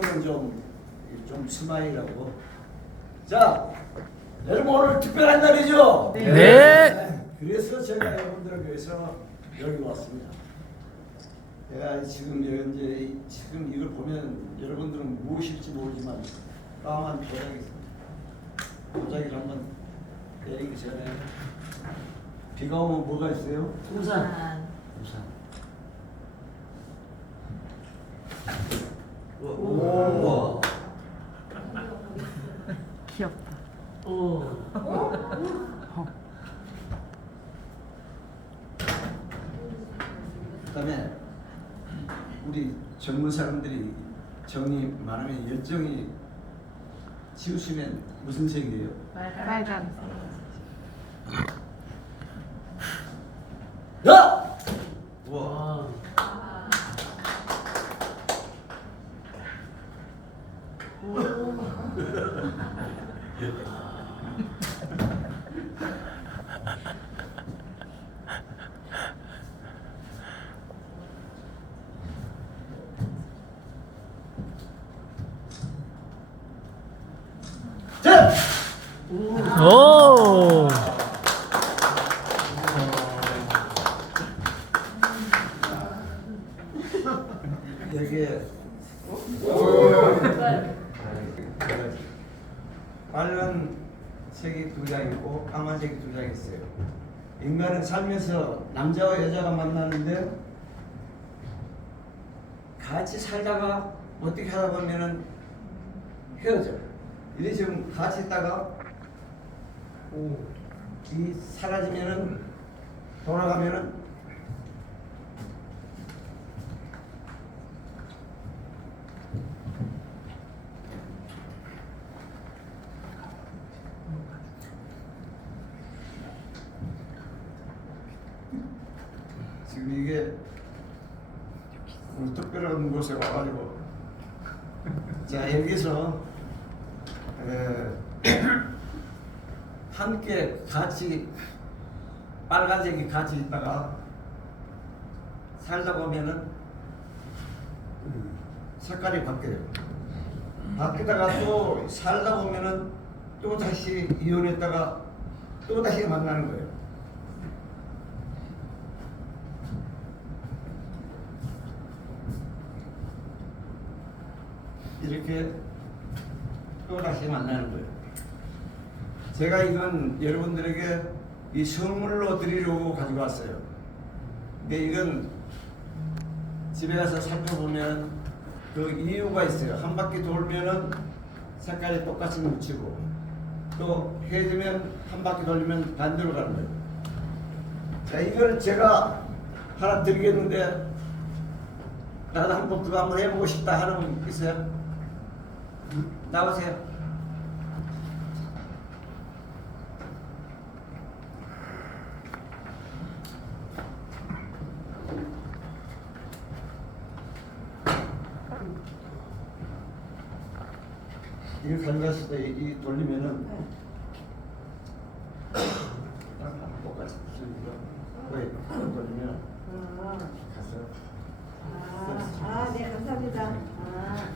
거는 좀, 좀 스마일하고. 자, 여러분 오늘 특별한 날이죠? 네. 네. 그래서 제가 여러분들을 위해서 여기 왔습니다. 제가 지금 여기 이제 이- 지금 이걸 보면 여러분들은 무엇일지 모르지만 까만 도자기. 도자기를 한번 내리기 전에 비가 오면 뭐가 있어요? 우산. 우산. 오. 귀엽다. 그다음에 우리 젊은 사람들이 정이 많으면 열정이 치우시면 무슨 색이에요? 빨간. 야! 와. 자! 오. 여기에 빨간 색이 두 장 있고 까만 색이 두 장 있어요. 인간은 살면서 남자와 여자가 만나는데 같이 살다가 어떻게 하다 보면은 헤어져. 이래 지금 같이 있다가 이 사라지면은 돌아가면은 지금 이게 특별한 곳에 와가지고 자 여기서 에, 함께 같이 빨간색이 같이 있다가 살다 보면은 색깔이 바뀌어요. 바뀌다가 또 살다 보면은 또 다시 이혼했다가 또 다시 만나는 거예요. 이렇게 또 다시 만나는 거예요. 제가 이건 여러분들에게 이 선물로 드리려고 가지고 왔어요. 근데 이건 집에 가서 살펴보면 그 이유가 있어요. 한 바퀴 돌면은 색깔이 똑같이 묻히고 또 해지면 한 바퀴 돌리면 반대로 가는 거예요. 자, 이걸 제가 하나 드리겠는데 나도 한번 그거 한번 해보고 싶다 하는 분 있어요? 나오세요. 이거 가져갔을 때 이 돌리면은 딱 똑같이 왜 돌리면 갔어요. 아, 네, 감사합니다. 아,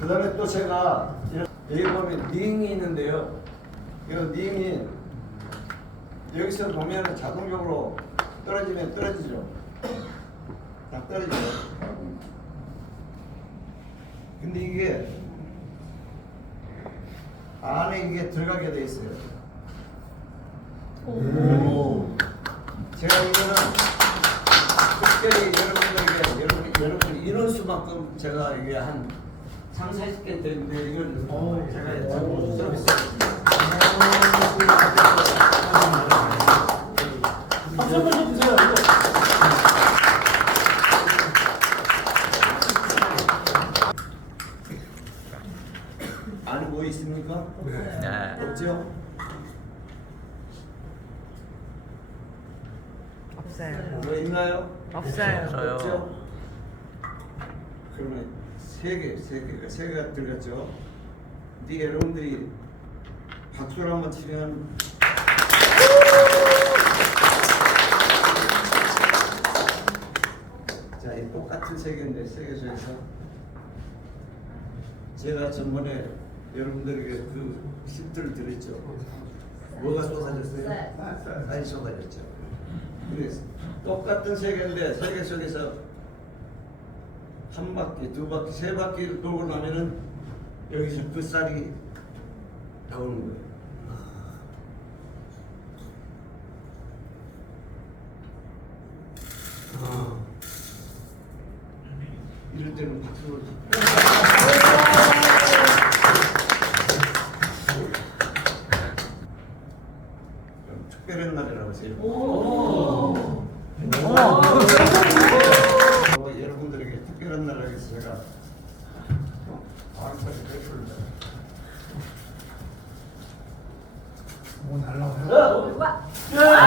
그 다음에 또 제가 여기 보면 링이 있는데요. 이 링이 여기서 보면 자동적으로 떨어지면 떨어지죠. 다 떨어지죠. 근데 이게 안에 이게 들어가게 돼 있어요. 오. 제가 이거는 특별히 여러분들에게 여러분 여러분 인원수만큼 제가 이게 한 3, 40개 되는데 이걸 제가 좀 서비스 박수 한번 주세요. 안에 뭐 있습니까? 네. 없죠? 없어요. 뭐 있나요? 없어요. 없죠? 그러면 세 개, 세 개가 세 개가 들어갔죠. 근데 여러분들이 박수를 한번 치면 자, 이 똑같은 세 개인데 세 개 중에서 제가 전번에 여러분들에게 그 힌트를 드렸죠. 뭐가 쏟아졌어요? 쌀이 쏟아졌죠. 그래서 똑같은 세계인데 세계 속에서 한 바퀴, 두 바퀴, 세 바퀴를 돌고 나면은 여기서 그 쌀이 나오는 거예요. 이럴 때는 박수를 특별한 날이라고 하세요. 어, 여 해서 제가 아름다운 배출을 뭐 날라와요? 자,